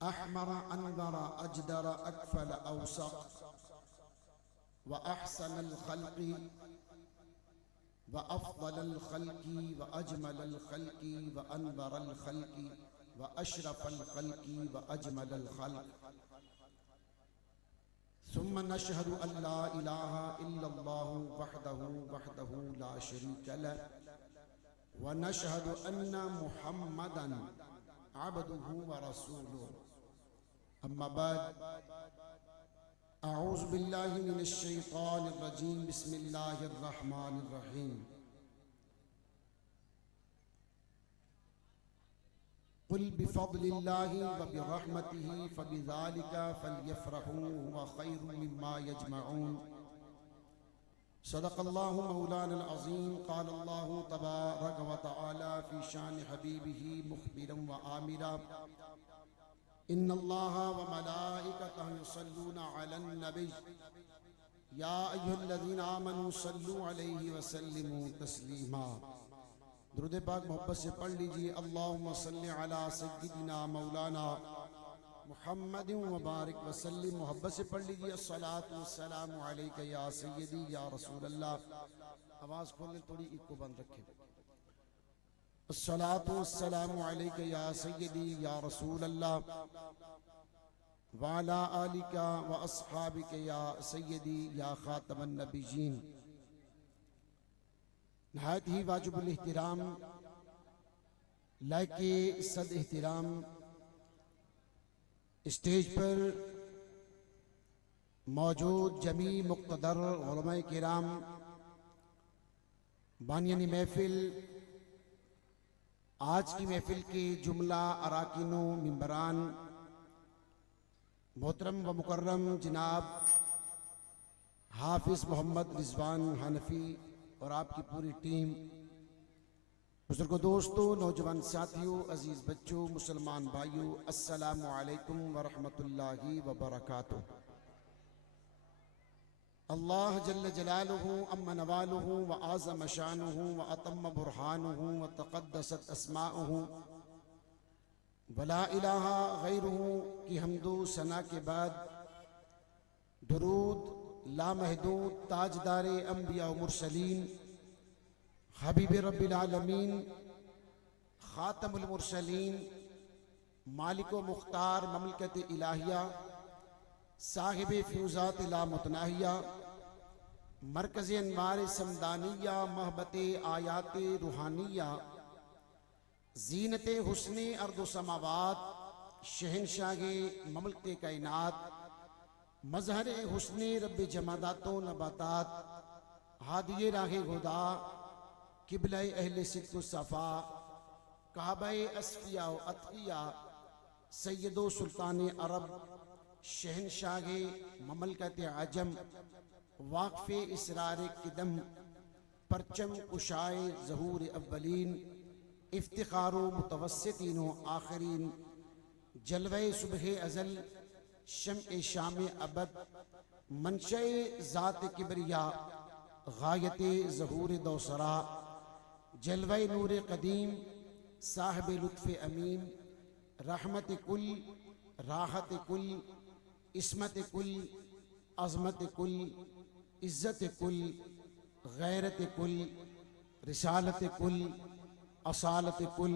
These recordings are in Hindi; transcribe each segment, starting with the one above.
अहमर अनवर अजदर अकफल अवसक व अहसन खल्क़ी व अफ़ज़ल खल्क़ी व अजमल खल्क़ी व अनवर खल्क़ी व अशरफ खल्क़ी व अजमल खल्क़। सुम्मा नशहदु अल्ला इलाहा इल्लल्लाहु वहदहु वहदहु ला शरीक लह व नशहदु अन्ना मुहम्मदन अब्दुहु व रसूलुहु। अम्मा बाद, अऊज़ु बिल्लाहि मिनश शैतानिर रजीम, बिस्मिल्लाहिर रहमानिर रहीम। कुल बिफ़ज़लिल्लाहि व बिरहमतिही फ़बिज़ालिका फ़ल्यफ़रहू हुवा ख़ैरुम मिम्मा यजमऊन। सदक़ल्लाहु मौलानल अज़ीम। क़ालल्लाहु तबारक व तआला फ़ी शान हबीबिही मुख़बिरन व आमिरा। इन्नल्लाहा व मलाइकतहु युसल्लूना अलन नबी या अय्युहल्लज़ीना आमनू सल्लू अलैहि व सल्लिमू तस्लीमा। दुरूद पाक मोहब्बत से पढ़ लीजिए। अल्लाहुम्मा सल्लि अला सय्यिदिना मौलाना मुहम्मद व बारिक व सल्लिम। मोहब्बत से पढ़ लीजिए। अस्सलातु वस्सलामु अलैका या सय्यदी या रसूल अल्लाह। आवाज़ खोलें, थोड़ी इको बंद रखें। अस्सलातु वस्सलामु अलैका या सय्यदी या रसूल अल्लाह व अला आलिका व अस्हाबिका या सय्यदी या खातमन नबिय्यीन। नहायत ही वाजिबुल इहतिराम, लायके सद इहतिराम स्टेज पर मौजूद जमी मुक़्तदर उलमाए किराम, बानियानी महफिल, आज की महफिल के जुमला अराकीनो मिंबरान, मोहतरम व मुकर्रम जनाब हाफिज मोहम्मद रिजवान हनफी और आपकी पूरी टीम, बुजुर्गों, दोस्तों, नौजवान साथियों, अजीज बच्चों, मुसलमान भाइयों, अस्सलामु अलैकुम व रहमतुल्लाहि व बरकातुहू। अल्लाह जल्ल जलालुहु अम्मा नवालुहु व आज़म शानुहु व अतम्म बुरहानुहु व तक़द्दसत अस्माउहु व ला इलाहा गैरुहु की हम्दो सना के बाद दुरूद लामहदूद ताजदारे अंबिया व मुरसलीन हबीब रब्बिल आलमीन खातमुल मुरसलीन मालिक व मुख्तार ममलकत इलाहिया साहिब फ्यूज़ात ला मुतनाहिया मरकज़ अनवार समदानिया महबत आयात रूहानिया ज़ीनत हुस्न अर्द समावात शहनशाह ममलक कायनात मज़हर हुस्न रब जमादातो नबातात हादिये राह खुदा किबला अहले सिद्क़ सफ़ा काबा अस्फ़िया व अतक़िया सैयदो सुल्तान अरब शहनशाह ममलकत अजम वाक़फ़े इसरार किदम परचम कुशाए ज़हूर अव्वलीन इफ्तिखारो मुतवस्सितीन व आखिरीन जलवे सुबह अज़ल शम्अ शाम अबद मंशए ज़ात किबरिया गायत ज़हूर दौसरा जलवे नूर कदीम साहिब लुत्फ़ अमीन रहमत कुल राहत कुल इस्मत कुल अज़मत कुल इज़्ज़त कुल गैरत कुल रिसालत कुल असालत कुल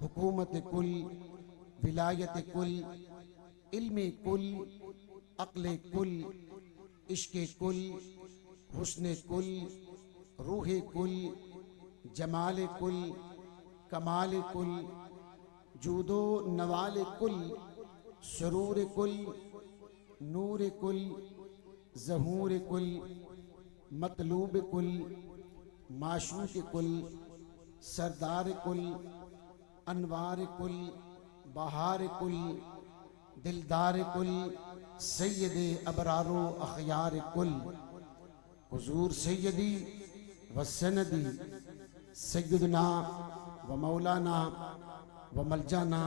हुकूमत कुल विलायत कुल इल्म कुल अक्ल कुल इश्क़ कुल हुस्न कुल रूह कुल जमाल कुल कमाल कुल जूदो नवाल कुल सुरूर कुल नूर कुल ज़हूर कुल मतलूब कुल माशूक़ कुल सरदार कुल अनवार कुल बहार कुल दिलदार कुल सैयद अबरारो अखयार कुल हुजूर सैयदी व सनदी सैयदना व मौलाना व मलजाना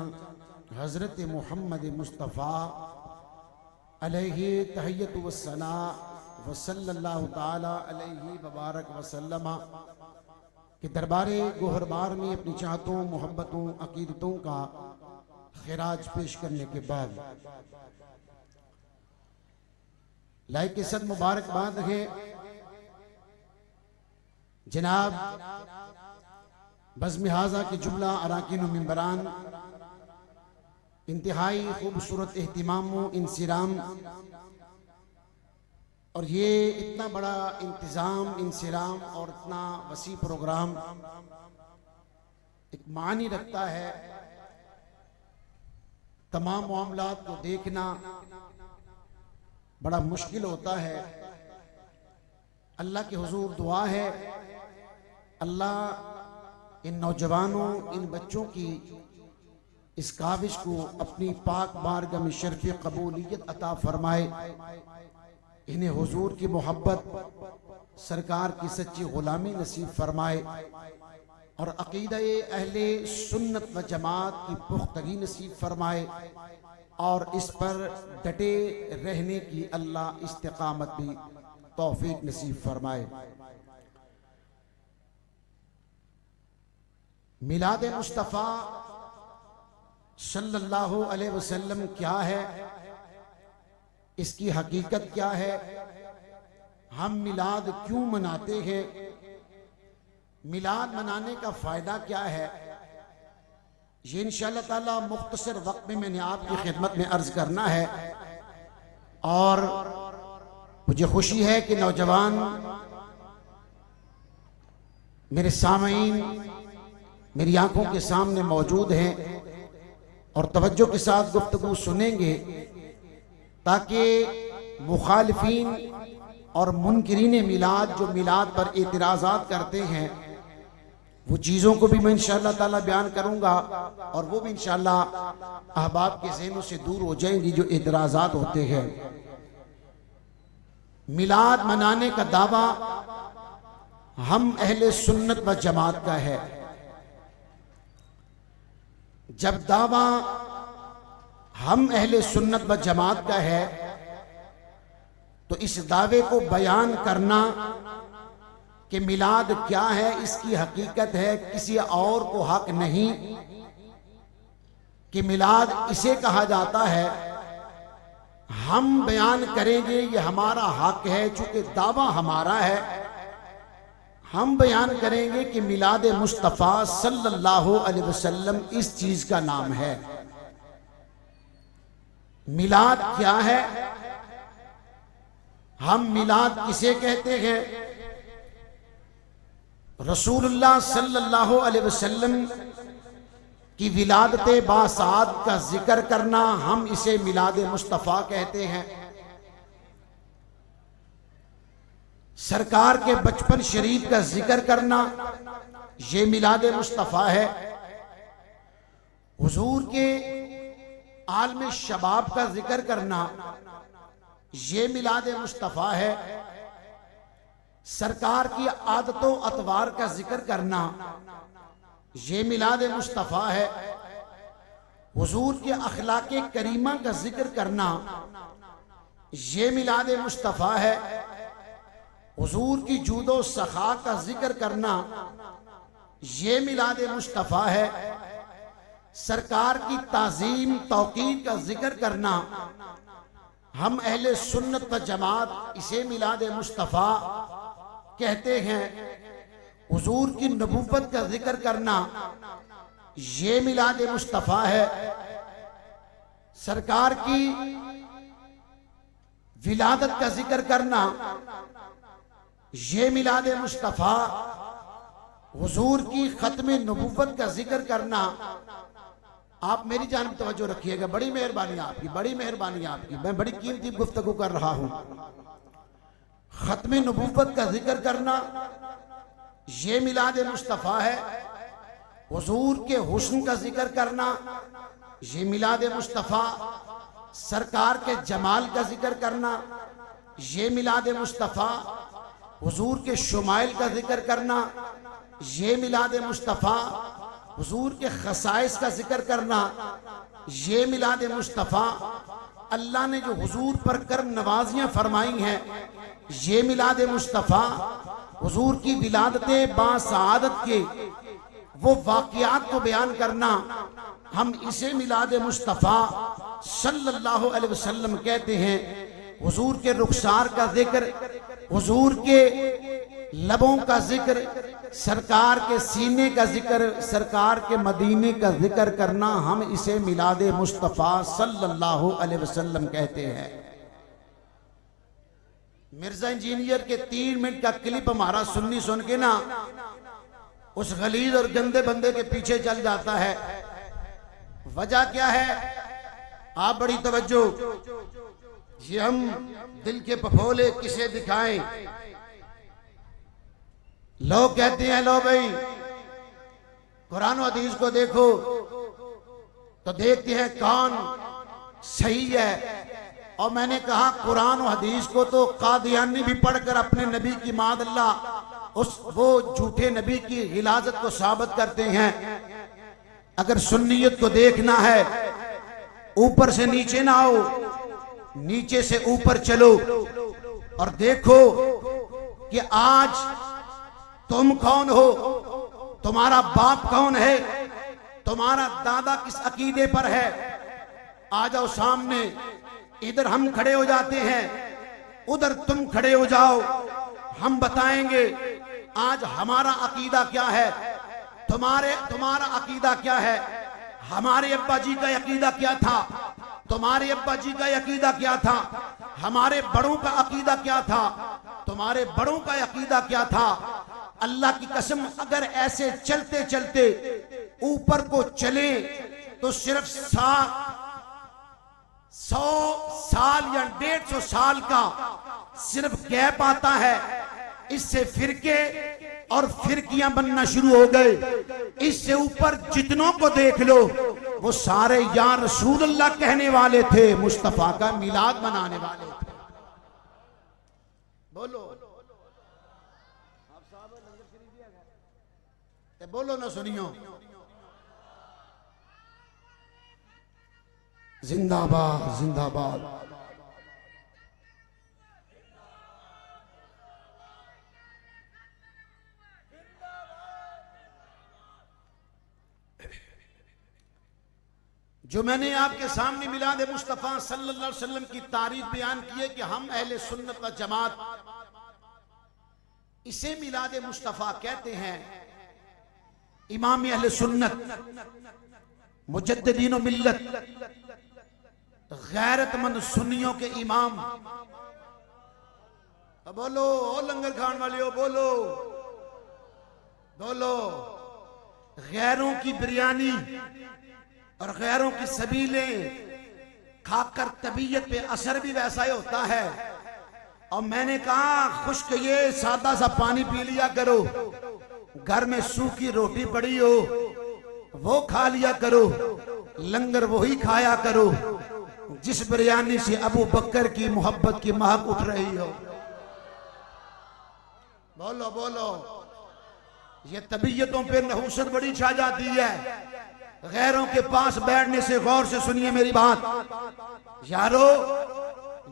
हज़रत मोहम्मद मुस्तफ़ा अलैहि तहियतु वस्सना व सल्लल्लाहु ताला अलैहि वबारक वसल्लम के दरबारे गोहरबार में अपनी चाहतों, मोहब्बतों, अकीदतों का खिराज पेश करने के बाद लाइक के साथ मुबारकबाद है जनाब बज़्म हाज़ा के जुमला अराकीन मिंबरान इंतहाई खूबसूरत एहतिमाम इंसिराम और ये इतना बड़ा इंतज़ाम इंसिराम और इतना वसी प्रोग्राम एक मानी रखता है। तमाम मामलात को देखना बड़ा मुश्किल होता है। अल्लाह के हुजूर दुआ है अल्लाह इन नौजवानों इन बच्चों की इस काविश को अपनी पाक बारगाह में शर्फ़ कबूलियत अता फरमाए। इन्हें हुजूर की मोहब्बत सरकार की सच्ची गुलामी नसीब फरमाए और अक़ीदा-ए अहले सुन्नत व जमात की पुख्तगी नसीब फरमाए और इस पर डटे रहने की अल्लाह इस्तिकामत भी तौफीक नसीब फरमाए। मिलाद मुस्तफ़ा सल्लल्लाहु अलैहि वसल्लम क्या है, इसकी हकीकत क्या है, हम मिलाद क्यों मनाते हैं, मिलाद मनाने का फायदा क्या है, ये इंशाअल्लाह ताला मुख्तसर वक्त में मैंने आपकी खिदमत में अर्ज करना है। और मुझे खुशी है कि नौजवान मेरे सामईन मेरी आंखों के सामने मौजूद हैं और तवज्जो के साथ गुफ्तगू सुनेंगे ताकि मुखालिफीन और मुनकिरीन मिलाद जो मिलाद पर एतराज़ात करते हैं वो चीज़ों को भी मैं इंशाअल्लाह ताला बयान करूंगा और वो भी इंशाअल्लाह अहबाब के ज़हनों से दूर हो जाएंगी जो एतराज़ात होते हैं। मिलाद मनाने का दावा हम अहले सुन्नत व जमात का है। जब दावा हम अहले सुन्नत व जमात का है तो इस दावे को बयान करना कि मिलाद क्या है, इसकी हकीकत है, किसी और को हक नहीं कि मिलाद इसे कहा जाता है, हम बयान करेंगे, ये हमारा हक है। चूंकि दावा हमारा है, हम बयान करेंगे कि मिलाद मुस्तफ़ा सल्लल्लाहु अलैहि वसल्लम इस चीज का नाम है। मिलाद क्या है, हम मिलाद किसे कहते हैं, रसूलुल्लाह सल्लल्लाहु अलैहि वसल्लम की विलादत बासाद का जिक्र करना, हम इसे मिलाद मुस्तफ़ा कहते हैं। सरकार के बचपन शरीफ का जिक्र करना ये मिलाद मुस्तफ़ा है। हुजूर के आलम शबाब का जिक्र करना ये मिलाद मुस्तफ़ा है। सरकार की आदतों अतवार का जिक्र करना ये मिलाद मुस्तफ़ा है। हुजूर के अखलाके करीमा का जिक्र करना ये मिलाद मुस्तफ़ा है। हुजूर की जूदो सखा का जिक्र करना ये मिलाद मुस्तफ़ा है। सरकार की ताज़ीम तौकीर का जिक्र करना, हम अहले सुन्नत व जमात इसे मिलाद मुस्तफ़ा कहते हैं। हुजूर की नबूवत का जिक्र करना ये मिलाद मुस्तफ़ा है। सरकार की विलादत का जिक्र करना ये मिलाद मुस्तफ़ा। हुजूर की खत्म नबूवत का जिक्र करना, आप मेरी जानिब तवज्जो रखिएगा, बड़ी मेहरबानी आपकी, बड़ी मेहरबानी आपकी, मैं बड़ी कीमती गुफ्तगू कर रहा हूं। खत्म नबूवत का जिक्र करना ये मिलाद मुस्तफ़ा है। हुजूर के हुस्न का जिक्र करना ये मिलाद मुस्तफ़ा। सरकार के जमाल का जिक्र करना ये मिलाद मुस्तफ़ा। हुजूर के शुमाइल का जिक्र करना ये मिलाद मुस्तफ़ा। हुजूर के खसाइस का जिक्र करना ये मिलाद मुस्तफ़ा। अल्लाह ने जो हुजूर पर करम नवाजियां फरमाई हैं ये मिलाद मुस्तफ़ा। हुजूर की विलादत बासआदत के वो वाक़ियात को बयान करना हम इसे मिलाद मुस्तफ़ा सल्लल्लाहु अलैहि वसल्लम कहते हैं। हुजूर के रुखसार का जिक्र, हुजूर के लबों का जिक्र, सरकार के सीने का जिक्र, सरकार के मदीने का जिक्र करना, हम इसे मिलाद मुस्तफ़ा सल्लल्लाहु अलैहि वसल्लम कहते हैं। मिर्जा इंजीनियर के 3 मिनट का क्लिप हमारा सुन्नी सुन के ना उस गलीज और गंदे बंदे के पीछे चल जाता है। वजह क्या है? आप बड़ी तवज्जो, ये हम दिल के पफोले किसे दिखाएं। लोग कहते हैं लो भाई कुरान और हदीस को देखो, तो देखते हैं कौन सही है। और मैंने कहा कुरान और हदीस को तो कादियानी भी पढ़कर अपने नबी की मादल्ला उस वो झूठे नबी की हिलाजत को साबित करते हैं। अगर सुन्नियत को देखना है, ऊपर से नीचे ना आओ, नीचे से ऊपर चलो और देखो कि आज तुम कौन हो, तुम्हारा बाप कौन है, तुम्हारा दादा किस अकीदे पर है। आ जाओ सामने, इधर हम खड़े हो जाते हैं, उधर तुम खड़े हो जाओ, हम बताएंगे आज हमारा अकीदा क्या है, तुम्हारा अकीदा क्या है। हमारे अब्बा जी का अकीदा क्या था, तुम्हारे अब्बा जी का अकीदा क्या था, हमारे बड़ों का अकीदा क्या था, तुम्हारे बड़ों का अकीदा क्या था। अल्लाह की कसम, अगर ऐसे चलते चलते ऊपर को चले तो सिर्फ 100 साल या 150 साल का सिर्फ गैप आता है। इससे फिरके और फिरकियां बनना शुरू हो गए। इससे ऊपर जितनों को देख लो वो सारे या रसूलुल्लाह कहने वाले थे, मुस्तफा का मिलाद मनाने वाले थे। बोलो बोलो ना सुनियो, जिंदाबाद जिंदाबाद। जो मैंने आपके सामने मिलाद मुस्तफ़ा सल्लल्लाहु अलैहि वसल्लम की तारीफ बयान की है कि हम अहले सुन्नत व जमात इसे मिलाद मुस्तफ़ा कहते हैं। इमाम अहले सुन्नत, मुजद्दिदीन मिल्लत, गैरतमंद सुन्नियों के इमाम, बोलो ओ लंगर खान वाले हो, बोलो बोलो। गैरों की बिरयानी और गैरों की सबीलें खाकर तबीयत पे असर भी वैसा ही होता है। और मैंने कहा खुश्क ये सादा सा पानी पी लिया करो, घर में सूखी रोटी पड़ी हो वो खा लिया करो, लंगर वही खाया करो जिस बिरयानी से अबू बकर की मोहब्बत की महक उठ रही हो। बोलो बोलो। ये तबीयतों पे नहुसत बड़ी छा जाती है। गैरों के पास बैठने से गौर से सुनिए मेरी बात यारो।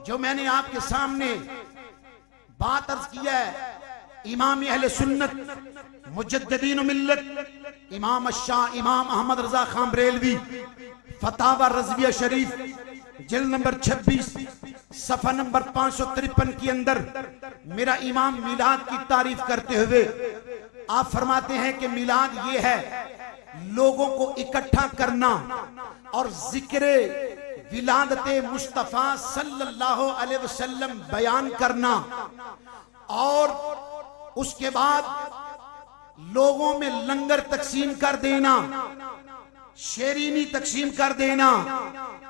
जो मैंने आपके सामने बात अर्ज किया है, इमाम अहले सुन्नत, मुजद्दिदीन मिल्लत, इमाम शाह इमाम अहमद रजा खान बरेलवी, फतावा रज़विया शरीफ, जिल्द नंबर 26 सफा नंबर 553 के अंदर मेरा इमाम मिलाद की तारीफ करते हुए आप फरमाते हैं कि मिलाद ये है लोगों को इकट्ठा करना और जिक्र विलादते मुस्तफा सल्लल्लाहु अलैहि वसल्लम बयान करना, और उसके बाद लोगों में लंगर तकसीम कर देना, शेरीनी तकसीम कर देना।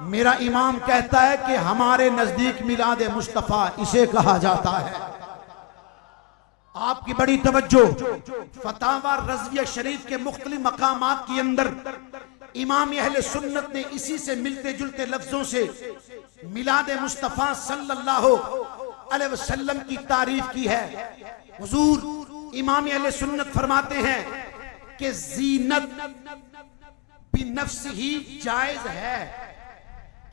मेरा इमाम कहता है कि हमारे नजदीक मिलाद मुस्तफा इसे कहा जाता है। आपकी बड़ी तवज्जो, फतावा रज़विया शरीफ के मुख्तलिफ मकामात के अंदर इमाम अहले सुन्नत ने इसी से मिलते जुलते लफ्जों से मिलाद मुस्तफा सल्लल्लाहु अलैहि वसल्लम की तारीफ की है। हुजूर इमाम अहले सुन्नत फरमाते हैं कि जीनत बिनफ्स ही जायज है।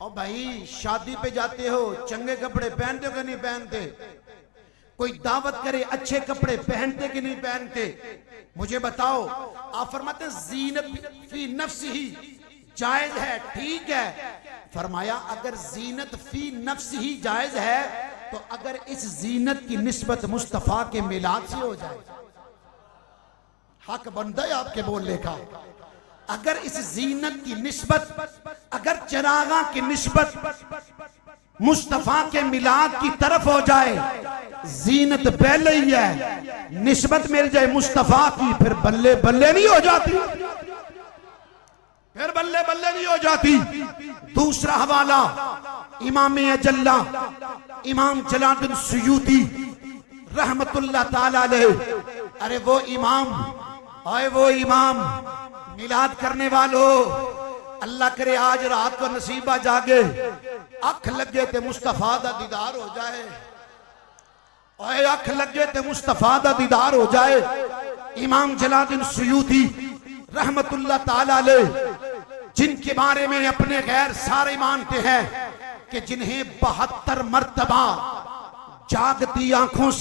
और भाई शादी पे जाते हो, चंगे कपड़े पहनते हो कि नहीं पहनते? कोई दावत करे, अच्छे कपड़े पहनते कि नहीं पहनते? मुझे बताओ। आप फरमाते हैं जीनत फी नफ्स ही जायज है, ठीक है। फरमाया अगर जीनत फी नफ्स ही जायज है तो अगर इस जीनत की निस्बत मुस्तफा के मिलाद से हो जाए, हक बनता है आपके बोलने का। अगर इस जीनत की निस्बत, अगर चरागा की निस्बत मुस्तफा के मिलाद की तरफ हो जाए, जीनत पहले ही है, निस्बत मिल जाए मुस्तफा की, फिर बल्ले बल्ले नहीं हो जाती, फिर बल्ले बल्ले नहीं हो जाती। दूसरा हवाला इमाम अजल्ला इमाम जलालुद्दीन सुयूती रहमतुल्लाह ताला अलैह। अरे वो इमाम, आए वो इमाम, मिलाद करने वालों, अल्लाह करे आज रात को नसीबा जागे, अख लगे ते मुस्तफा दा दीदार हो जाए, ओए अख लगे ते मुस्तफा दा दीदार हो जाए। इमाम जलालुद्दीन सुयूती रहमतुल्लाह ताला अलैह, जिनके बारे में अपने गैर सारे मानते हैं कि जिन्हें 72 मर्तबा जागती आंखों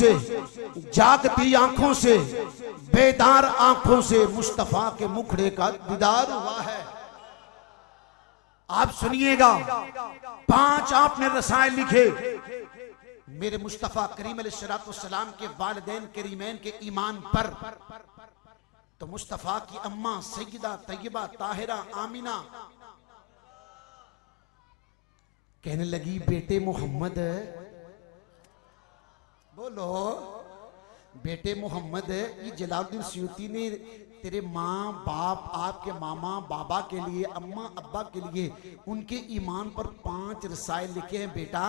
से बेदार आंखों से मुस्तफा के मुखड़े का दीदार हुआ है। आप सुनिएगा, 5 आपने रसायल लिखे मेरे मुस्तफा करीम अलैहिस्सलाम के वालिदैन करीमैन के ईमान पर। तो मुस्तफा की अम्मा सैयदा तैयबा ताहिरा आमिना कहने लगी, बेटे मोहम्मद, बोलो बेटे मोहम्मद, ये जलालुद्दीन सुयूती ने तेरे माँ बाप, आपके मामा बाबा के लिए, अम्मा अब्बा के लिए, उनके ईमान पर 5 रसायल लिखे हैं। बेटा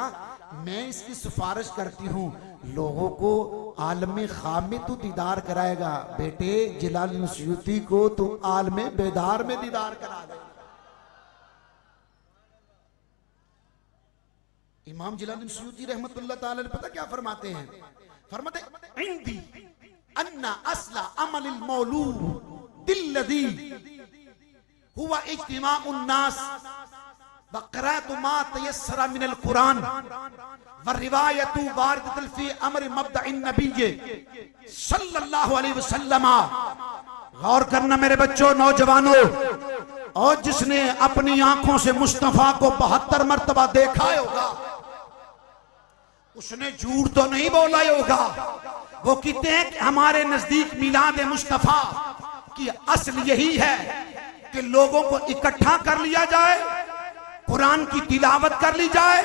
मैं इसकी सिफारिश करती हूँ, लोगों को आलम ख्वाब में तू दीदार कराएगा, बेटे जलालुद्दीन सुयूती को तू आलम बेदार में दीदार करा दे। इमाम जलालुद्दीन सुयूती रहमतुल्लाह ताला अलैह पता क्या फरमाते हैं? फरमाते इंदी अन्ना असला अमलिल मौलूद दिल्लदी हुआ इज्तिमाउन नास व क़िराअतु मा तयस्सरा मिनल कुरान व रिवायतु वारिदतुल फी अमर मब्दअन नबी सल्लल्लाहु अलैहि वसल्लम। गौर करना मेरे बच्चों, नौजवानों, और जिसने अपनी आंखों से मुस्तफा को 72 मर्तबा देखा होगा, उसने झूठ तो नहीं बोला होगा। वो कहते हैं कि हमारे नजदीक मिलाद मुस्तफा की असल यही है कि लोगों को इकट्ठा कर लिया जाए, कुरान की तिलावत कर ली जाए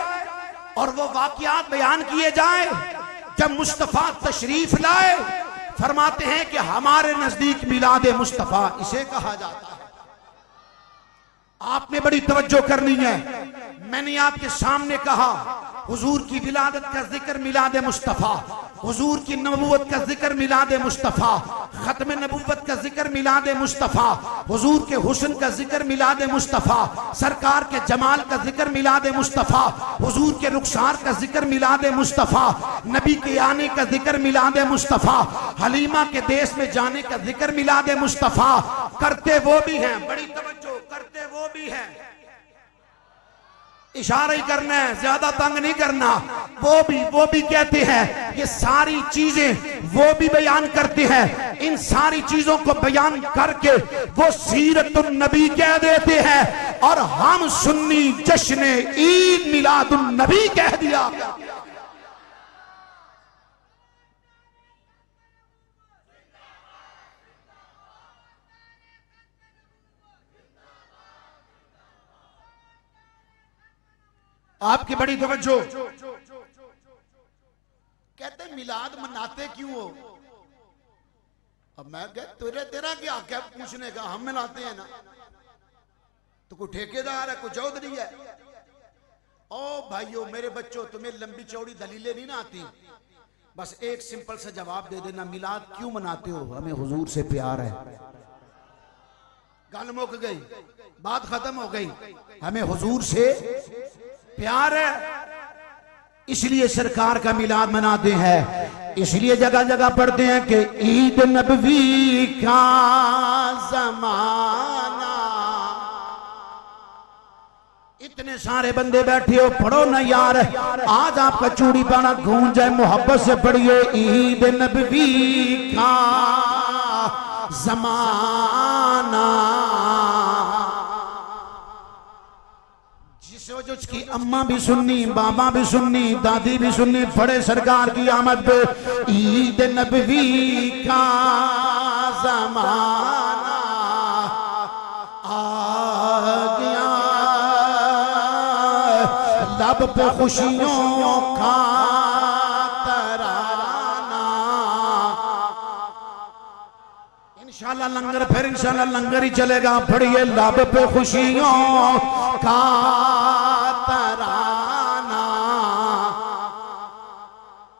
और वो वाकयात बयान किए जाए। जब मुस्तफा तशरीफ लाए, फरमाते हैं कि हमारे नजदीक मिलाद मुस्तफा इसे कहा जाता है। आपने बड़ी तवज्जो करनी है। मैंने आपके सामने कहा हुजूर की विलादत का जिक्र मिलाद मुस्तफा, हुजूर की नबूवत का जिक्र मिलाद मुस्तफा, खत्म नबूवत का जिक्र मिलाद मुस्तफा, हुजूर के हुस्न का जिक्र मिलाद मुस्तफा, सरकार के जमाल का जिक्र मिलाद मुस्तफा, हुजूर के रुखसार का जिक्र मिलाद मुस्तफा, नबी के आने का जिक्र मिलाद मुस्तफा, हलीमा के देश में जाने का जिक्र मिलाद मुस्तफा। करते वो भी हैं, बड़ी तवज्जो, करते वो भी हैं, इशारा ही करना है, ज्यादा तंग नहीं करना। वो भी कहते हैं, ये सारी चीजें वो भी बयान करते हैं। इन सारी चीजों को बयान करके वो सीरतुन नबी कह देते हैं और हम सुन्नी जश्न ईद मिलादुन नबी कह दिया। आपकी बड़ी तवज्जो। कहते मिलाद मनाते क्यों हो? अब मैं कह तेरा क्या क्या पूछने का, हम मनाते हैं ना। तो कोई ठेकेदार है, कोई चौधरी है? ओ भाइयों, मेरे बच्चों, तुम्हें लंबी चौड़ी दलीलें नहीं ना आती, बस एक सिंपल सा जवाब दे देना, मिलाद क्यों मनाते हो? हमें हुजूर से प्यार है। गल मुक गई, बात खत्म हो गई। हमें हुजूर से प्यार है, इसलिए सरकार का मिलाद मनाते हैं। इसलिए जगह जगह पढ़ते हैं कि ईद नबवी का जमाना। इतने सारे बंदे बैठे हो, पढ़ो ना यार, आज आपका चूड़ी पाना गूंज जाए, मोहब्बत से पढ़िए ईद नबवी का जमाना। जिस वजह उसकी अम्मा भी सुन्नी, बाबा भी सुन्नी, दादी भी सुन्नी। बड़े सरकार की आमद पे ईद नबवी का ज़माना आ गया, लब पे खुशियों का तराना। इंशाल्लाह लंगर, फिर इंशाल्लाह लंगर ही चलेगा। पढ़िए लब पे खुशियों का तराना।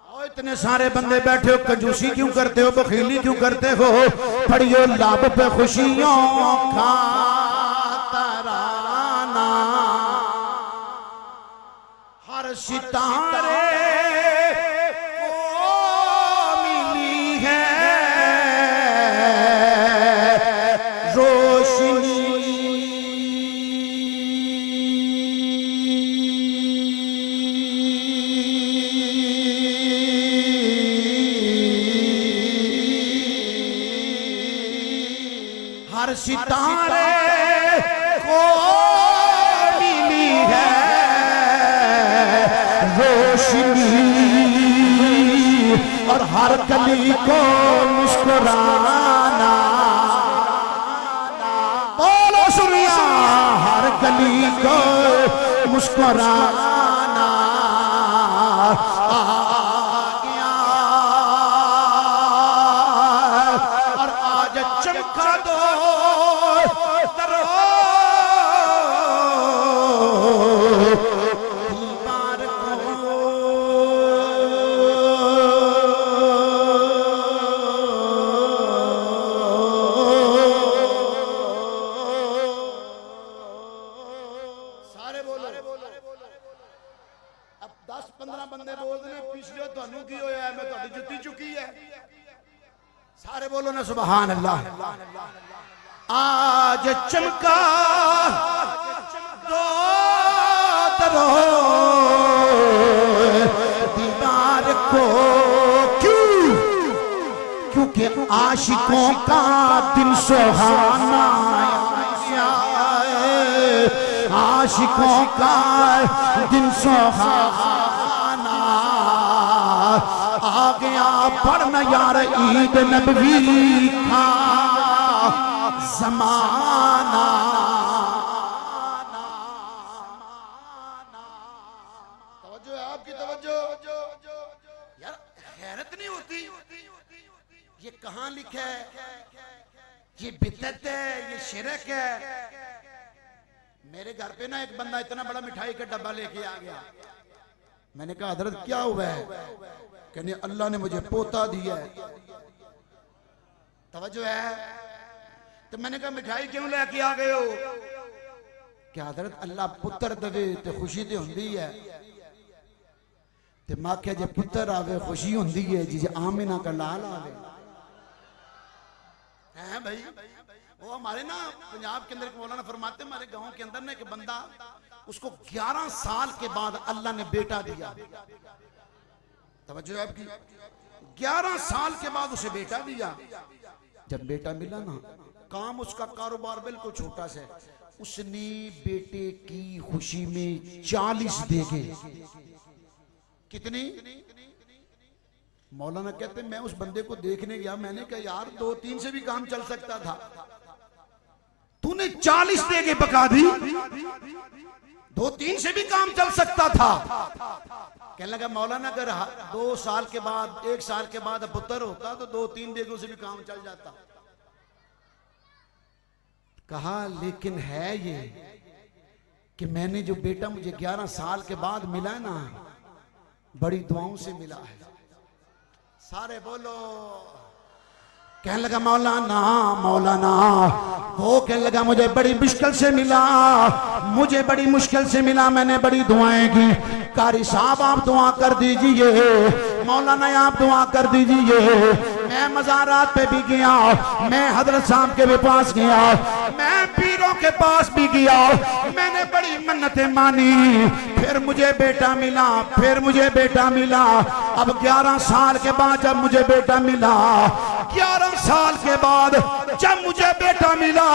और इतने सारे बंदे बैठे हो, कंजूसी क्यों करते हो, बखीली क्यों करते हो? पढ़िए लब पे खुशियों का तराना। हर सितारे को मिली है रोशनी, हर सितारे को मिली है रोशनी, और हर कली को मुस्कुराना। बोलो सुनिया, हर कली को मुस्कुराना आ गया। और आज चमका दो दीवार को, सारे बोलो। अब 10-15 बंदे बोल रहे हैं, पिछले थानू की होया है, मैं ਤੁਹਾਡੀ जुत्ती चुकी है। सारे बोलो ना सुभान अल्लाह। आज चमका दो दरो दीवार को, क्यों? क्योंकि आशिकों का दिन सुहाना, आशिकों का दिन सुहाना आ गया। पढ़ना यार ईद नबवी का ज़माना। तवज्जो है आपकी, तवज्जो यार। खैरत नहीं होती। ये कहाँ लिखा है? ये बिदअत है, ये शिरक है। मेरे घर पे ना एक बंदा इतना बड़ा मिठाई का डब्बा लेके आ गया। मैंने कहा हजरत क्या हुआ है? कहने अल्लाह ने मुझे पोता दिया है। तवज्जो है। तो मैंने कहा मिठाई क्यों लेके आ गए हो? क्या हजरत अल्लाह पुत्र देवे तो खुशी तो होंदी है। ते मैं क्या जे पुत्र आवे खुशी होंदी है, जी आमिना का लाल आवे है भाई। वो हमारे ना पंजाब के अंदर मौलाना फरमाते, हमारे गांव के अंदर ना एक बंदा, उसको 11 साल के बाद अल्लाह ने बेटा दिया। तवज्जो है आपकी। 11 साल के बाद उसे बेटा दिया। जब बेटा मिला ना, काम उसका कारोबार बिल्कुल छोटा सा, उसने बेटे की खुशी में 40 देगे। कितनी? मौलाना कहते मैं उस बंदे को देखने गया, मैंने कहा यार 2-3 से भी काम चल सकता था, तूने 40 देगे पका दी। 2-3 से भी काम चल सकता था। कहने लगा मौलाना अगर 2 साल के बाद 1 साल के बाद पुत्र होता तो 2-3 देगों से भी काम चल जाता। कहा लेकिन है ये कि मैंने जो बेटा मुझे 11 साल के बाद मिला ना, बड़ी दुआओं से मिला है। सारे बोलो। कहने लगा मौलाना मौलाना, वो कहने लगा मुझे बड़ी मुश्किल से मिला, मुझे बड़ी मुश्किल से मिला, मैंने बड़ी दुआएं की। कारी साहब आप दुआ कर दीजिए, मौलाना आप दुआ कर दीजिए। मैं मज़ारात पे भी गया, मैं हजरत साहब के भी पास गया, मैं पीरों के पास भी गया, मैंने बड़ी मन्नतें मानी, फिर मुझे बेटा मिला, फिर मुझे बेटा मिला। अब 11 साल के बाद जब मुझे बेटा मिला, 11 साल के बाद जब मुझे बेटा मिला,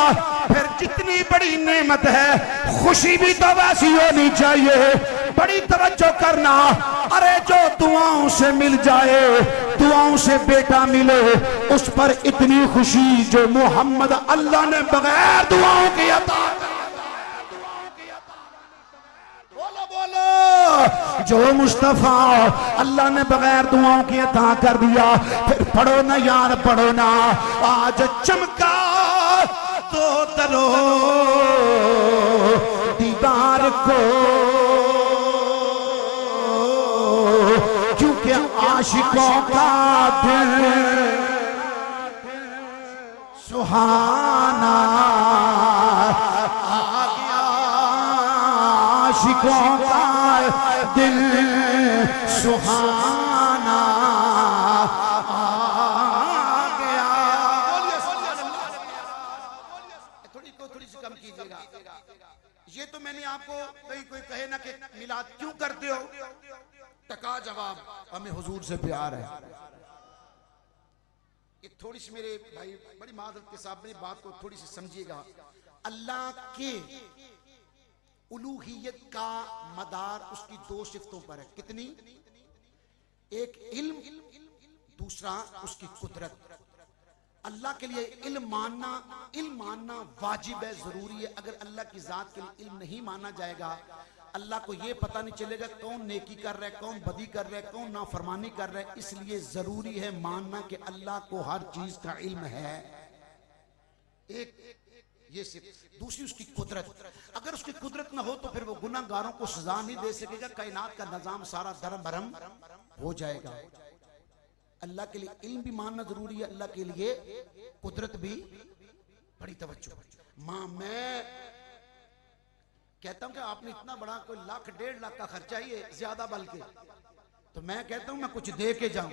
फिर जितनी बड़ी नेमत है खुशी भी तो वैसी होनी चाहिए। बड़ी तवज्जो करना। अरे जो दुआओं से मिल जाए, दुआओं से बेटा मिले, उस पर इतनी खुशी जो मोहम्मद अल्लाह ने बगैर दुआओं के अता। बोलो बोलो। जो मुस्तफा अल्लाह ने बगैर दुआओं के अता कर दिया। फिर पढ़ो ना यार, पढ़ो ना। आज चमका तो तरो दीदार को, क्योंकि आशिकों का दिल सुहाना आ गया, आशिकों का दिल सुहाना आ गया। थोड़ी सी कम कीजिएगा। ये तो मैंने आपको कोई कहे ना कि मिलाद क्यों करते हो, टका जवाब हमें हुजूर से प्यार है। एक थोड़ी सी मेरे भाई बड़ी माजरत के साथ मेरी बात को थोड़ी सी समझिएगा। अल्लाह के उलूहियत का मदार उसकी दो सिफ्तों पर है। कितनी? एक इल्म, दूसरा उसकी कुदरत। अल्लाह के लिए इल्म मानना वाजिब है, जरूरी है। अगर अल्लाह की जात के लिए इल्म नहीं माना जाएगा, अल्लाह को ये पता नहीं चलेगा कौन नेकी कर रहा है, कौन बदी कर रहा है, कौन नाफरमानी कर रहा है। इसलिए जरूरी है मानना कि अल्लाह को हर चीज का इल्म है। एक ये सिर्फ। दूसरी उसकी कुदरत। अगर उसकी कुदरत ना हो तो फिर वो गुनाहगारों को सजा नहीं दे सकेगा, कायनात का निजाम सारा दरम भरम हो जाएगा। अल्लाह के लिए इल्म भी मानना जरूरी है, अल्लाह के लिए कुदरत भी। बड़ी तवज्जो। मां, मैं कहता हूं कि आपने इतना बड़ा कोई लाख 1.5 लाख का खर्चा ही है ज्यादा, बल्कि तो मैं कहता हूं मैं कुछ दे के जाऊं।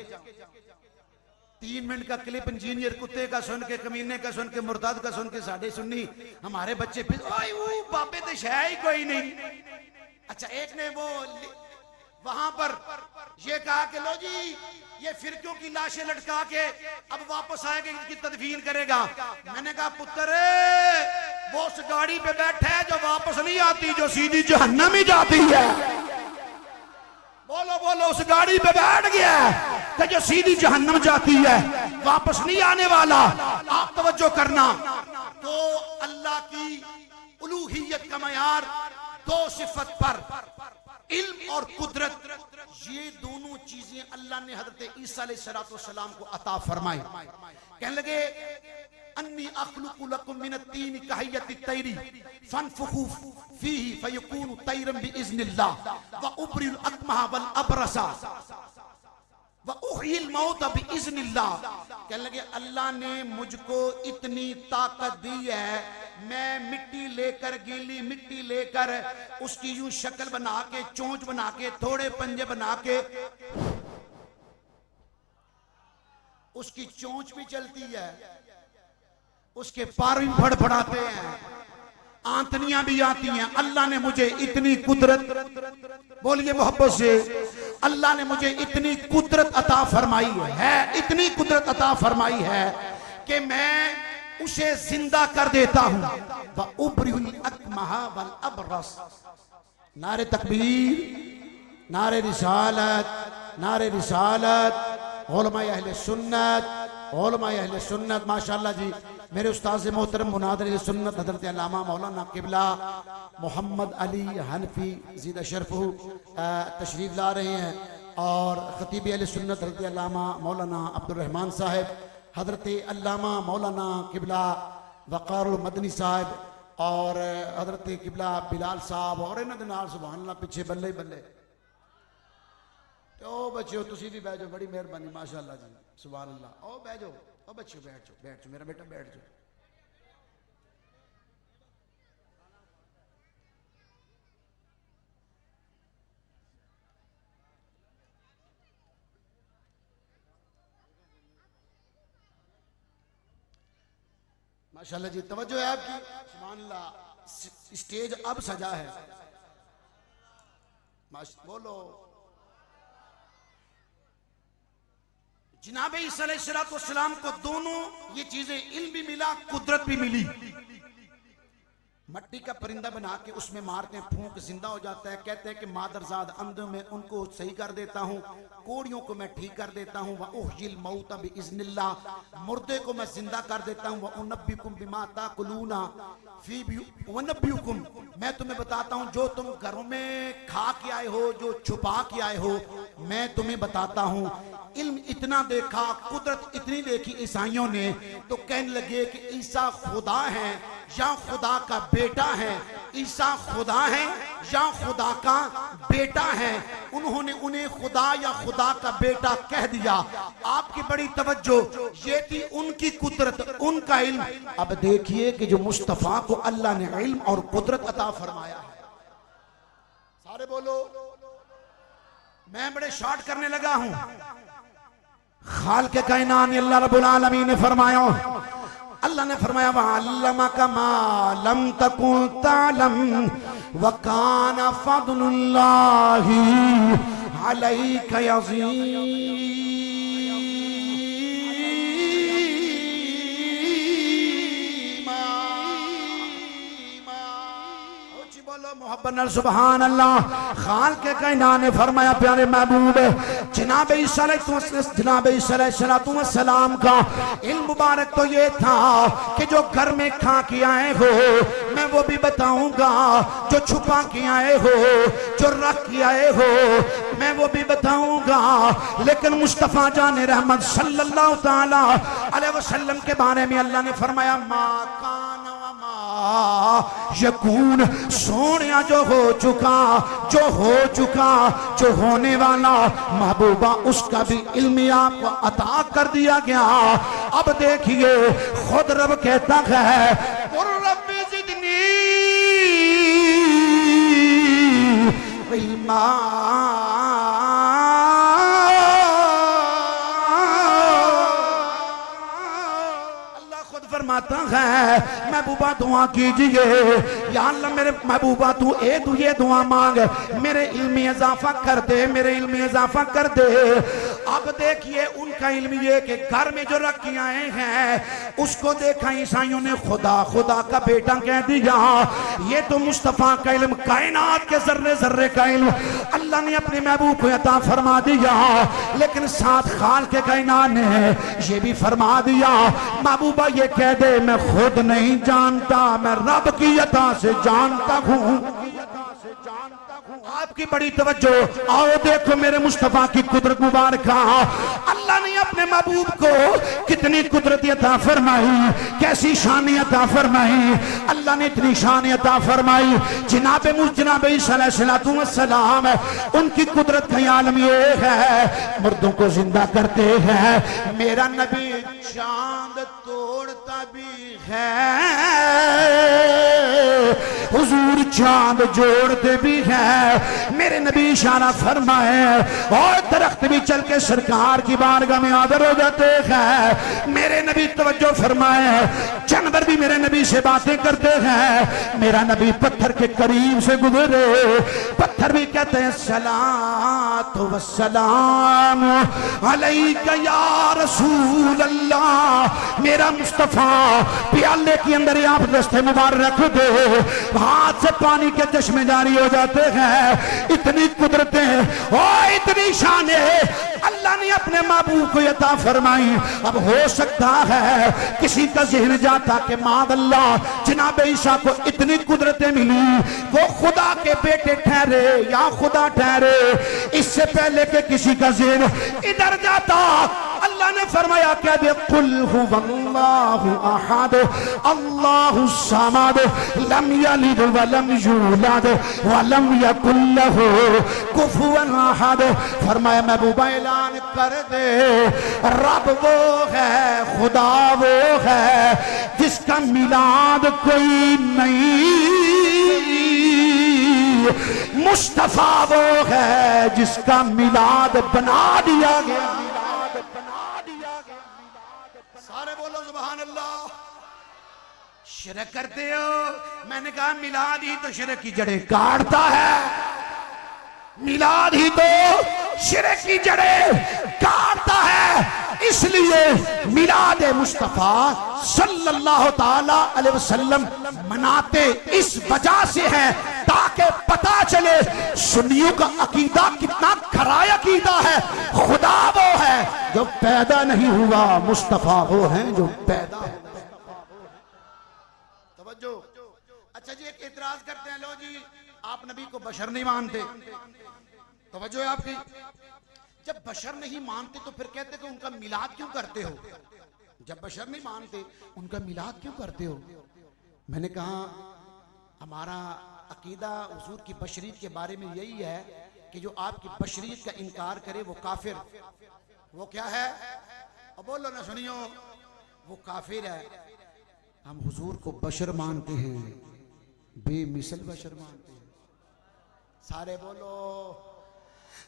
3 मिनट का क्लिप इंजीनियर कुत्ते का सुन के, कमीने का सुन के, मुर्ताद का सुन के साढ़े सुन्नी हमारे बच्चे फिर बाबे तो है ही कोई नहीं। अच्छा, एक ने वो वहां पर ये कहा कि लो जी ये फिरकियों की लाशें लटका के अब वापस आएगा, इनकी तदफीन करेगा। मैंने कहा पुत्र वो उस गाड़ी पे बैठा है जो वापस नहीं आती, जो सीधी जहन्नम ही जाती है। बोलो बोलो। उस गाड़ी पे बैठ गया कि जो सीधी जहन्नम जाती है, वापस नहीं आने वाला। आप तवज्जो करना। तो अल्लाह की उलूहियत का मयार दो सिफत पर, इल्म और कुदरत, ये दोनों चीजें अल्लाह ने हजरत ईसा अलैहिस्सलाम को अता फरमाई। कहने लगे अन्नी अखलुकु लकुम मिन अत्तीन कहयति तैरी फनफुखू फीही फयकूनु तैरन बिइज़्निल्लाह व उब्रिल अकमह वल अबरसा व उहिल मौत बिइज़्निल्लाह। कहने लगे अल्लाह ने मुझको इतनी ताकत दी है, मैं मिट्टी लेकर, गीली मिट्टी लेकर उसकी यूं शक्ल बना के, चोंच बना के, थोड़े पंजे बना के, उसकी चोंच भी चलती है, उसके पार भी फड़फड़ाते हैं, आंतनियां भी आती हैं। अल्लाह ने मुझे इतनी कुदरत, बोलिए मोहब्बत से, अल्लाह ने मुझे इतनी कुदरत अता फरमाई है, इतनी कुदरत अता फरमाई है कि मैं उसे जिंदा कर देता हूं। नारे तकबीर, नारे रिसालत, नारे रिसालत। उलमाए अहले सुन्नत, उलमाए अहले सुन्नत माशाअल्लाह जी। मेरे उस्ताद मोहतरम मुनादिर सुन्नत हजरत अल्लामा मौलाना किबला मोहम्मद अली हनफी ज़ीदा शरफ़हू तशरीफ ला रहे हैं, और खतीब अहले सुन्नत हजरत अल्लामा मौलाना अब्दुल रहमान साहब, हजरत अल्लामा मौलाना किबला वक़ारुल मदनी साहब, और हजरत किबला बिलाल साहब, और इन्हों के नाल सुभान अल्लाह पिछे बल्ले बल्ले। तो बच्चों तुसी भी बैठ जाओ, बड़ी मेहरबानी माशाअल्लाह जी, सुभान अल्लाह। ओ बैठ जाओ, ओ बच्चों बैठ जाओ, बैठ जाओ, मेरा बेटा बैठ जाओ। माशाअल्लाह जी, तवज्जो है आपकी, सुभान अल्लाह। स्टेज अब सजा है, बोलो। जनाब ईसा अलैहिस्सलाम को दोनों ये चीजें, इल्म भी मिला, कुदरत भी मिली। मट्टी का परिंदा बना के उसमें मारते हैं, फूंक जिंदा हो जाता है। कहते हैं कि मादरजाद अंधों में उनको सही कर देता हूँ, कोड़ियों को मैं ठीक कर देता हूँ। वह उहिल मौता बिइज़्निल्लाह, मुर्दे को मैं जिंदा कर देता हूँ। वह उनब्बिकुम बिमा ताकुलूना फी वनब्बिकुम, मैं तुम्हें बताता हूँ जो तुम घरों में खा के आए हो, जो छुपा के आए हो, मैं तुम्हें बताता हूँ। इल्म इतना देखा, कुदरत इतनी देखी ईसाइयों ने, तो कहने लगे कि ईसा खुदा है या खुदा का बेटा है, ईसा खुदा है या खुदा का बेटा है। उन्होंने उन्हें खुदा या खुदा का बेटा कह दिया। आपकी बड़ी तवज्जो, ये थी उनकी कुदरत, उनका इल्म। अब देखिए कि जो मुस्तफा को अल्लाह ने इल्म और कुदरत अता फरमाया है। सारे बोलो, मैं बड़े शॉर्ट करने लगा हूं। खालिक़ कायनात अल्लाह रब्बुल आलमीन ने फरमाया, अल्लाह ने फरमाया वअल्लमका मा लम तकुन तअलम व काना फज़लुल्लाहि अलैका यज़ीम। मोहब्बत नाल सुभान अल्लाह। खालिक़ कायनात ने फरमाया प्यारे महबूब जनाब ईसा अलैहिस्सलाम का इल्म मुबारक तो ये था कि जो घर में खा के आए हो मैं वो भी बताऊंगा, जो छुपा के आए हो, जो रख के आए हो, मैं वो भी बताऊंगा। लेकिन मुस्तफा जान रहमत सल्लल्लाहु ताला अलैहि वसल्लम के बारे में अल्लाह ने फरमाया मा कान व मा यकून, सोनिया जो हो चुका, जो हो चुका, जो होने वाला, महबूबा उसका भी इल्म आपको अता कर दिया गया। अब देखिए खुद रब कहता है रब्बी ज़िदनी इल्मा। फरमाता है महबूबा दुआ कीजिए, या अल्लाह मेरे महबूबा तू ये दुआ मांग, मेरे इल्म में इजाफा कर दे, मेरे इल्म में इजाफा कर दे। अब देखिए उनका इल्म ये कि घर में जो रख के आए हैं उसको देखा ईसाइयों ने खुदा खुदा का बेटा कह दिया। ये तो मुस्तफा का इल्म, कायनात के जर्रे जर्रे का इल्म अल्लाह ने अपने महबूब को अता फरमा दिया। लेकिन साथ खालिक़ कायनात ने ये भी फरमा दिया महबूबा ये कह दे मैं खुद नहीं जानता, मैं रब की अता से जानता हूँ। आपकी बड़ी तवज्जो, आओ देखो मेरे मुस्तफा की कुदरत मुबारक। अल्लाह ने अपने महबूब को कितनी कुदरत अता फरमाई, कैसी शान अता फरमाई। अल्लाह ने इतनी शान अता फरमाई, जनाब ईसा अलैहिस्सलाम उनकी कुदरत का आलम ये है मुर्दों को जिंदा करते हैं। मेरा नबी चांद तोड़ता भी है, हुजूर चांद जोड़ते भी हैं। मेरे नबी इशारा फरमाए और दरख्त भी चल के सरकार की बारगाह में हाज़िर हो जाते हैं। मेरे नबी तवज्जो फरमाए जानवर भी मेरे नबी से बातें करते हैं। मेरा नबी पत्थर के करीब से गुजरे, पत्थर भी कहते हैं सलातो वस्सलाम अलैका या रसूल अल्लाह। मेरा मुस्तफा प्याले के अंदर आप दस्ते मुबारक रख दे, हाथ से पानी के चश्मे जारी हो जाते हैं। इतनी कुदरतें और इतनी शाने अल्लाह ने अपने महबूब को अता फरमाई। अब हो सकता है किसी का ज़हन जाता कि माद अल्लाह जनाब ईसा को इतनी कुदरतें मिली, वो खुदा के बेटे ठहरे या खुदा ठहरे, इससे पहले के किसी का ज़हन इधर जाता। अल्लाह ने फरमाया क्या दे कुल हुवल्लाहु अहद अल्लाहु समद लम यलिद वलम यूलद वलम यकुल लहू कुफुवन अहद। फरमाया महबूबा ऐलान कर दे रब वो है, खुदा वो है जिसका मिलाद कोई नहीं, मुस्तफा वो है जिसका मिलाद बना दिया गया। सारे बोलो सुभान अल्लाह। शिरक करते हो, मैंने कहा मिलाद ही तो शिरक की जड़ें काटता है, मिलाद ही तो शिरक की जड़ें काटता है। इसलिए मिलाद मुस्तफा सल्लल्लाहु ताला अलैहि वसल्लम मनाते इस वजह से है ताकि पता चले सुन्नियों का अकीदा कितना खरा अकीदा है। खुदा वो है जो पैदा नहीं हुआ, मुस्तफा वो है जो पैदा है। तवज्जो। अच्छा जी, एक एतराज करते हैं, लो जी आप नबी को बशर नहीं मानते। तवज्जो है आपकी। जब बशर नहीं मानते तो फिर कहते कि उनका मिलाद क्यों करते हो? जब बशर नहीं मानते उनका मिलाद क्यों करते हो? मैंने कहा हमारा अकीदा हुजूर की बशरीत के बारे में यही है कि जो आपकी बशरीत का इनकार करे वो काफिर, वो क्या है? अब बोलो ना, सुनियो, वो काफिर है। हम हुजूर को बशर मानते हैं, बेमिसल बशर मानते हैं। सारे बोलो,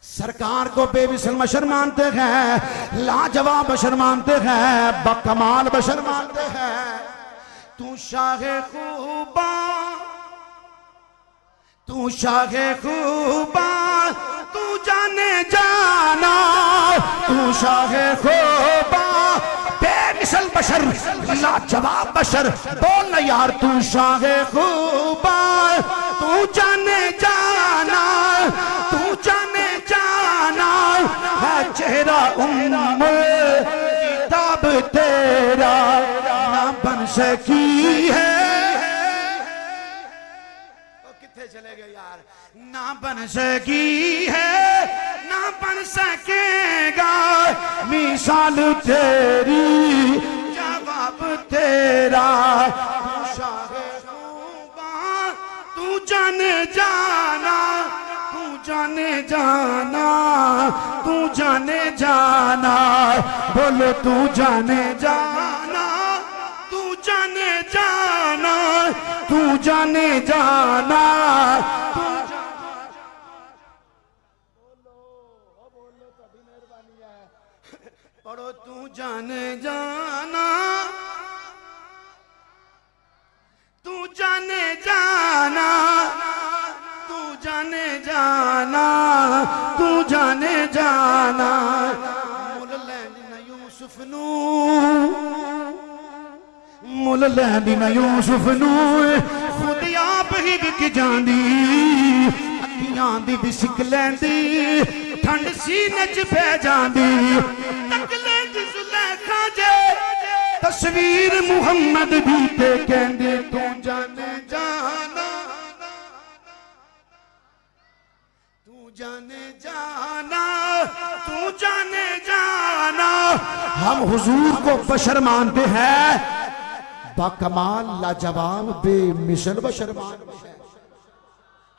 सरकार को बेमिसल बशर मानते हैं, लाजवाब बशर मानते हैं, बकमाल बशर मानते हैं। तू शाहे खूबा, तू शाहे खूबा, तू जाने जाना, तू शाहे खूबा, बेमिसल बशर, लाजवाब बशर। बोल ना यार, तू शाहे खूबा, तू जाने जाना, तू जाने जाना है चेहरा उम्मुल किताब तेरा ना बन सकी है। कितने चले गए यार? ना बन सकी है, ना बन सकेगा मिसाल तेरी, जवाब तेरा। तू शाहे खूबा, तू जाने जाना, तू जाने जाना, तू जाने जाना। बोलो तू जाने जाना, तू जाने जाना, तू जाने जाना, तू बोलो तो मेहरबानी है। पढ़ो, तू जाने जाना, तू जाने जाना, तू जाने जाना, तू जाने जाना। मुल लैंदी यूसुफ नू, मुल लैंदी यूसुफ नू खुद आप ही विक जांदी, अखियां दी विसक लैंदी, ठंड सीने च पै जांदी। तकले दी जुलेखा जे तस्वीर मुहम्मद भी ते कहंदे, तू जाने जाना, तू जाने जाना, तू जाने जाना। हम हुजूर को बशर मानते हैं, बाकमाल लाजवाब बेमिसल बशर मानते हैं।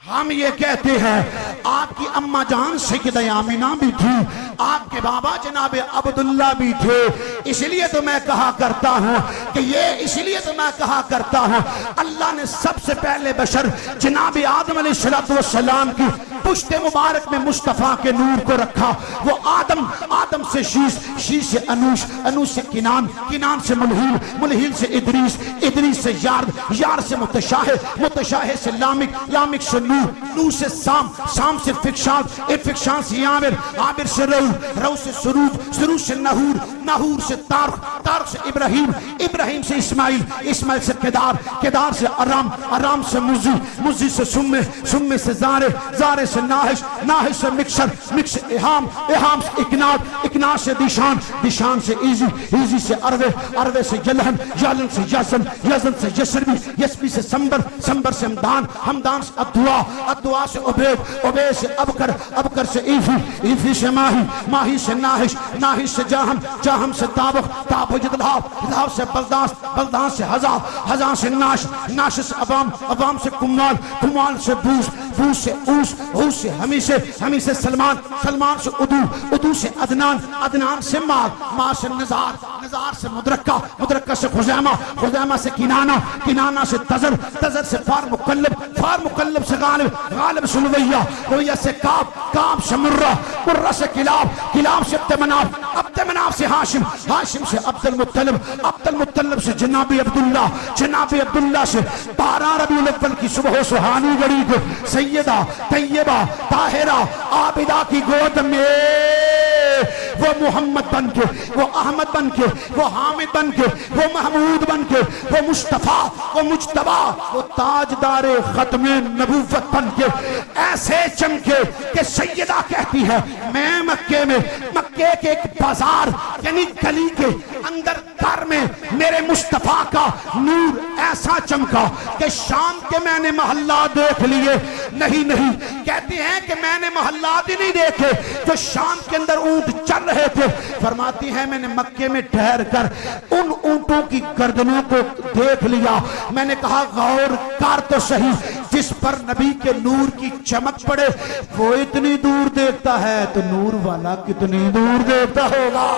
हम ये कहते हैं आपकी अम्मा जान सैयदा आमिना भी थी, आपके बाबा जनाब अब्दुल्ला भी थे। इसलिए तो मैं कहा करता हूँ कि ये, इसलिए तो मैं कहा करता हूँ अल्लाह ने सबसे पहले बशर जनाब आदम अलैहिस्सलाम की पुश्त मुबारक में मुस्तफ़ा के नूर को रखा। वो आदम, आदम से शीश, शीश से अनूश, अनूश से किनान, किनान से मुलहील, मुलहील से इदरीस, इदरीस से यार, यार से मुतशाहे, मुतशाहे से लामिक, लामिक से नूह, नूह से साम, साम से फिक्शान, फिक्शान से आमिर, आमिर से रऊ, रऊ से सुरूज, सुरूज से नहूर, नहूर से तारख, तारख से इब्राहिम, इब्राहिम से इस्माइल, इस्माइल से केदार, केदार से अराम, अराम से मुजी, मुजी से सुम्मे, सुम्मे से जारे, जारे से नाहिश, नाहिश से मिक्सर, मिक्सर इहाम, इहाम से इकनाद, इकनाद से दिशान, दिशान से इजी, इजी से अरवे, अरवे से जलहन, जलन से यजन, यजन से यसरबी, यसबी से संबर, संबर से हमदान, हमदान से अद्दुआ, अद्दुआ से उबैद, उबैद से अबकर, अबकर से ईफी, ईफी से माही, माही से नाहिश, नाहिश से जाहम, जाहम से ताबक, ताबक से दलाव, दलाव से बलदास, बलदास से हजा, हजा से नाश, नाश से अबाम, अबाम से कुमाल, कुमाल से बूस, बूस से ऊस, ऊस से हमी से सलमान, सलमान से उदू, उदू से अदनान, अदनान से माल, माल से नजार, नजार से मुदरक्का, मुदरक्का से खुजैमा, खुजैमा से किनाना, किनाना से तजर, तजर से फार मुकल्लब, फार मुकल्लब से गालिब, गालिब से लुवैया, लुवैया से काब, काब से मुर्रा, मुर्रा से किलाब, किलाब से अब्दमनाफ, अब्दमनाफ से हाशिम, हाशिम से अब्दुल मुत्तलिब, अब्दुल मुत्तलिब से जनाबी अब्दुल्ला, जनाबी अब्दुल्ला से 12 रबीउल अव्वल की सुबह सुहानी घड़ी को सैयदा तैयबा ताहिरा आबिदा की गोद में वो मोहम्मद बन के, वो अहमद बन के, वो हामिद बन के, वो महमूद बन के, वो मुस्तफा, वो मुज्तबा, वो ताजदारे खत्मे नबूवत बन के ऐसे चमके कि सैयदा कहती है मैं मक्के में, मक्के के एक बाजार यानी गली के अंदर घर में मेरे मुस्तफा का नूर ऐसा चमका कि शाम के मैंने मोहल्ला देख लिए। नहीं नहीं, कहते हैं कि मैंने मोहल्ला भी नहीं देखे जो शाम के अंदर ऊंट चल रहे थे। फरमाती है मैंने मक्के में ठहर कर उन ऊंटों की गर्दनों को देख लिया। मैंने कहा गौर कर तो सही, जिस पर नबी के नूर की चमक पड़े वो इतनी दूर देखता है तो नूर वाला कितनी दूर देखता होगा।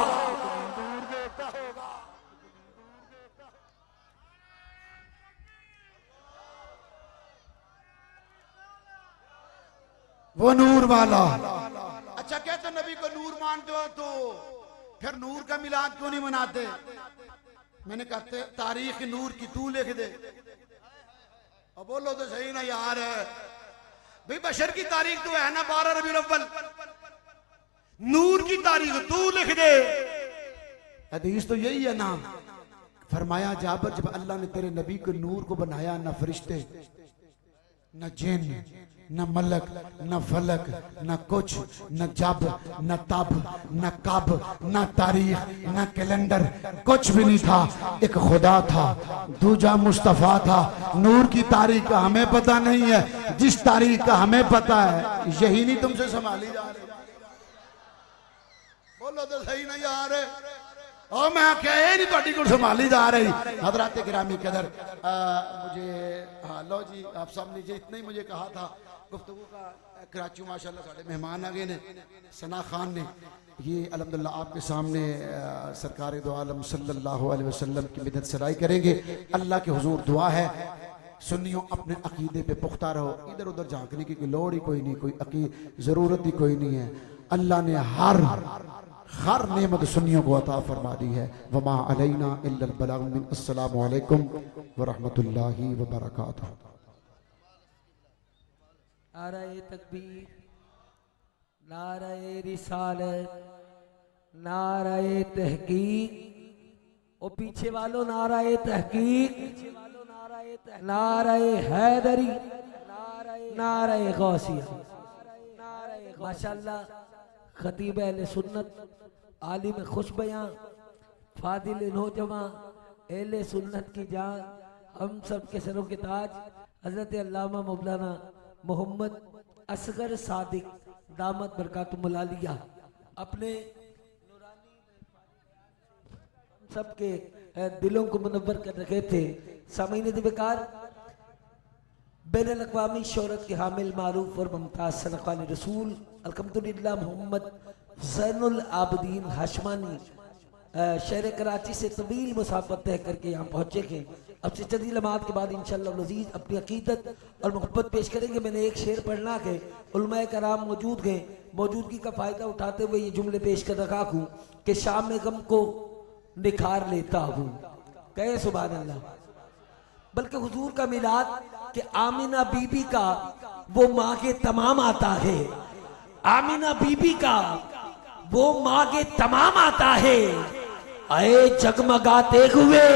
वो नूर वाला। अच्छा कहते नबी को नूर मानते हो तो फिर नूर का मिलाद क्यों नहीं मनाते? मैंने कहते तारीख नूर की तू लिख दे। अब बोलो तो सही ना यार, भाई बशर की तारीख तो है ना 12 रबीउल अव्वल, नूर की तारीख तू लिख दे। हदीस तो यही है ना। फरमाया जाबर जब अल्लाह ने तेरे नबी को नूर को बनाया, न फरिश्ते न जिन न मलक न फलक न कुछ, न जब न तब न कब न तारीख न कैलेंडर, कुछ भी नहीं था। एक खुदा था, दूजा मुस्तफा था। नूर की तारीख का हमें पता नहीं है, जिस तारीख का हमें पता है यही नहीं तुमसे संभाली जा रही। बोलो तो सही नहीं यार, और मैं क्या नहीं थोड़ी को संभाली जा रही। हजरात गिरामी कदर, मुझे हाँ लो जी आप सब लीजिए, इतना ही मुझे कहा था गुफ्तगू का। कराची माशाल्लाह साढ़े मेहमान आ गए ने, सना खान ने ये अल्हम्दुलिल्लाह आपके सामने सरकार दो आलम सल्लल्लाहु अलैहि वसल्लम की मिदत सराई करेंगे। अल्लाह के हुजूर दुआ है सुन्नियों अपने अकीदे पे पुख्ता रहो, इधर उधर झांकने की कोई लोड़ ही कोई नहीं, कोई ज़रूरत ही कोई नहीं है। अल्लाह ने हर नेमत सुन्नियों को अता फरमा दी है। वमा अलैना इल्लल बलाग मिन। अस्सलामु अलैकुम व रहमतुल्लाहि व बरकातहू। नाराए तकबीर, नाराए रिसालत, नाराए तहकीक। ओ पीछे वालों नाराए तहकीक, नाराए हैदरी, नाराए गौसिया। माशाल्लाह खतीब अहले सुन्नत, आलिम खुश बयां, फादिल नौजवां, अहले सुन्नत की जान, हम सब के सरों के ताज हजरत अल्लामा मौलाना मोहम्मद असगर सादिक दामत बरकातुहुल आलिया अपने सबके दिलों को मुनव्वर कर रखे थे। सामीन बेकार बैनुल अक़वामी शोहरत के हामिल मारूफ और मुमताज सनक़ाल रसूल अल्हम्दुलिल्लाह मोहम्मद ज़ैनुल आबदीन हाशमानी शहर कराची से तवील मुसाफत तय करके यहाँ पहुँचे थे। अब से चंद लम्हात के बाद इंशाअल्लाह अज़ीज़ अपनी अकीदत और मोहब्बत पेश करेंगे। मैंने एक शेर पढ़ना है, उलमाए कराम मौजूद हैं, मौजूदगी का फ़ायदा उठाते हुए ये जुमले पेश कर रखा हूँ कि शाम में गम को निखार लेता हूँ, कहे सुभान अल्लाह। बल्कि हुजूर का मिलाद कि आमिना बीबी का वो माँ के तमाम आता है, आमिना बीबी का वो माँ के तमाम आता है। आए जगमगाते हुए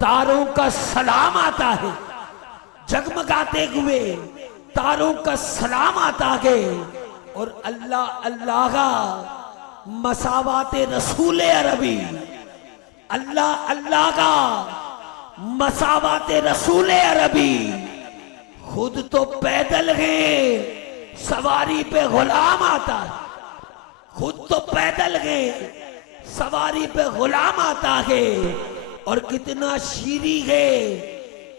तारों का सलाम आता है, जगमगाते हुए तारों का सलाम आता है। और अल्लाह अल्लाह का मसावाते रसूल अरबी, अल्लाह अल्लाह का मसावाते रसूल अरबी। खुद तो पैदल है, सवारी पे गुलाम आता है, खुद तो पैदल है, सवारी पे गुलाम आता है। और कितना शीरी है,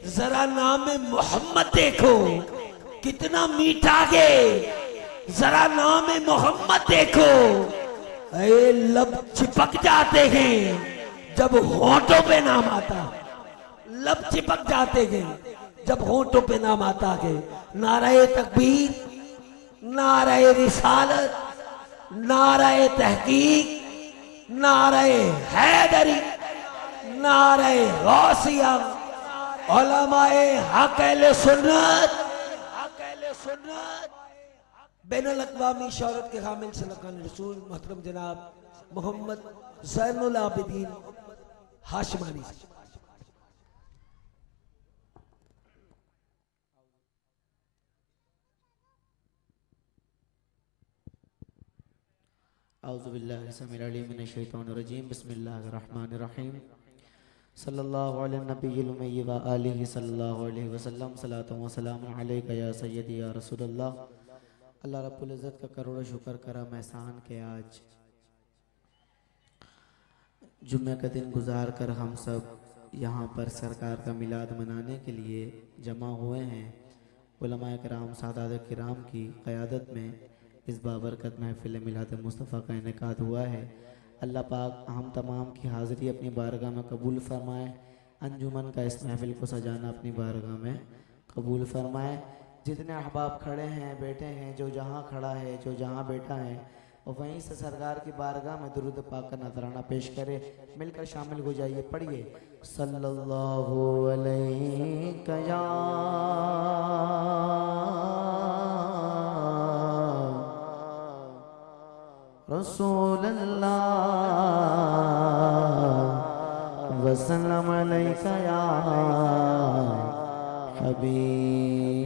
जरा नाम मोहम्मद देखो कितना मीठा है, जरा नाम मोहम्मद देखो। ऐ लब चिपक जाते हैं जब होठों पे नाम आता, लब चिपक जाते हैं जब होठों पे नाम आता है। नाराए तकबीर, नाराए रिसालत, नाराए तहकीक, नाराए हैदरी, नाराए गौसिया, उलमाए हक अहले सुन्नत बैनुल अक़वामी शोहरत के हामिल सल्लल्लाहु रसूल मोहतरम जनाब मोहम्मद ज़ैनुल आबिदीन हाशमानी। औज़ुबिल्लाहि समीउल अलीम मिनश शैतानिर रजीम बिस्मिल्लाहिर रहमानिर रहीम सल्लल्लाहु अलैहि नबिय्यिल उम्मी व आलिहि सल्लल्लाहु अलैहि वसल्लम सलातु व सलामुन अलैका या सय्यदी या रसूलल्लाह। अल्लाह रब्बुल इज़्ज़त का करोड़ों शुक्र करम एहसान के आज जुम्मे का दिन गुजार कर हम सब यहाँ पर सरकार का मिलाद मनाने के लिए जमा हुए हैं। उलमाए किराम सादात किराम की क़यादत में इस बाबरकत महफ़िल मिलाद मुस्तफ़ा का इनेकाद हुआ है। अल्लाह पाक हम तमाम की हाज़िरी अपनी बारगाह में कबूल फरमाए। अंजुमन का इस महफ़िल को सजाना अपनी बारगाह में कबूल फरमाए। जितने अहबाब खड़े हैं बैठे हैं, जो जहाँ खड़ा है जो जहाँ बैठा है, और वहीं से सरकार की बारगाह में दुरूद पाक का नजराना पेश करे। मिलकर शामिल हो जाइए, पढ़िए सल्लल्लाहु अलैहि या रसूलल्लाह वसल्लम अलैका या हबीबल्लाह।